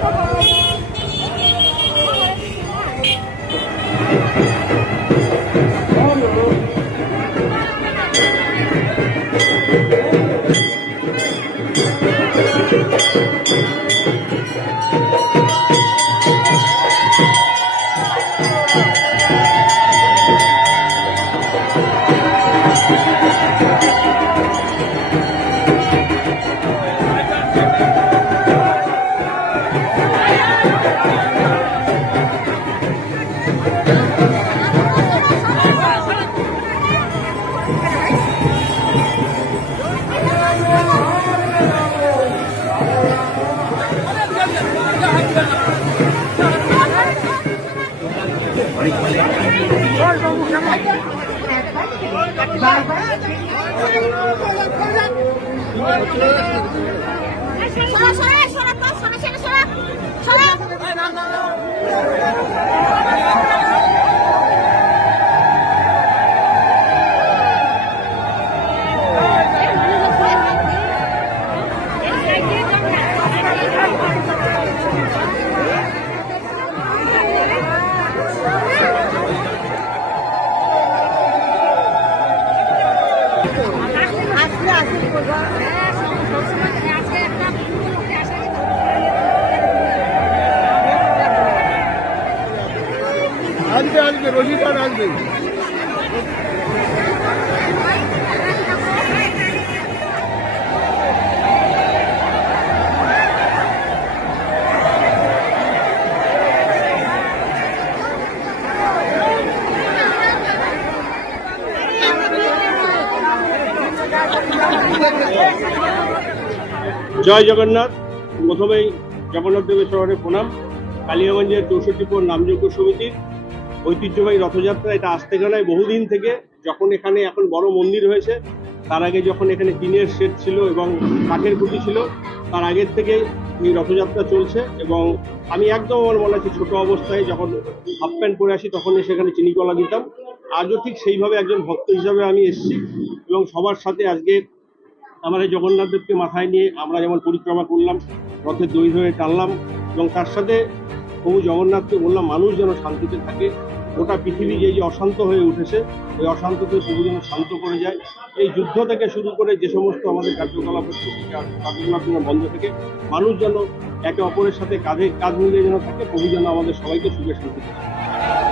Vamos! সরা আসবে আসবে রোহিতার আসবে জয় জগন্নাথ। প্রথমেই জগন্নাথ দেবের শহরে প্রণাম। কালিয়াগঞ্জের চৌষট্টিপুর নামযোগ্য সমিতির ঐতিহ্যবাহী রথযাত্রা এটা আসতে গেলায় বহুদিন থেকে যখন এখানে এখন বড় মন্দির হয়েছে, তার আগে যখন এখানে টিনের শেড ছিল এবং কাঠের খুঁটি ছিল, তার আগের থেকে এই রথযাত্রা চলছে এবং আমি একদম আমার মনে আছে ছোটো অবস্থায় যখন হাফ প্যান্ট পরে আসি তখন সেখানে চিনি কলা দিতাম। আজও ঠিক সেইভাবে একজন ভক্ত হিসাবে আমি এসেছি এবং সবার সাথে আজকে আমরা এই জগন্নাথ দেবকে মাথায় নিয়ে আমরা যেমন পরিক্রমা করলাম রথের দই ধরে টানলাম এবং তার সাথে প্রভু জগন্নাথকে বললাম, মানুষ যেন শান্তিতে থাকে, গোটা পৃথিবী যে যে অশান্ত হয়ে উঠেছে ওই অশান্তকে প্রভু যেন শান্ত করে যায় এই যুদ্ধ থেকে শুরু করে যে সমস্ত আমাদের কার্যকলাপ হচ্ছে সেই কার- কার্যকলাপ যেন বন্ধ থেকে, মানুষ যেন একে অপরের সাথে কাঁধে কাঁধ মিলিয়ে যেন থাকে, প্রভু যেন আমাদের সবাইকে সুখে শান্তিতে রাখে।